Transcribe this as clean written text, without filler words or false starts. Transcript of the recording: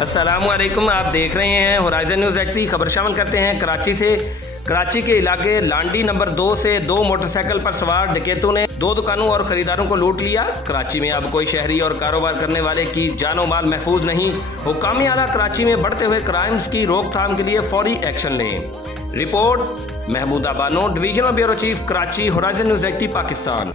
अस्सलामुअलैकुम, आप देख रहे हैं होराइजन न्यूज़ एक्ट की खबर शामिल करते हैं कराची से। कराची के इलाके लांडी नंबर 2 से 2 मोटरसाइकिल पर सवार डकैतों ने 2 दुकानों और खरीदारों को लूट लिया। कराची में अब कोई शहरी और कारोबार करने वाले की जानो माल महफूज नहीं। हुक्काम आला कराची में बढ़ते हुए क्राइम्स की रोकथाम के लिए फौरी एक्शन लें। Report Mahmooda Bano, divisional bureau chief Karachi, horizon news act Pakistan.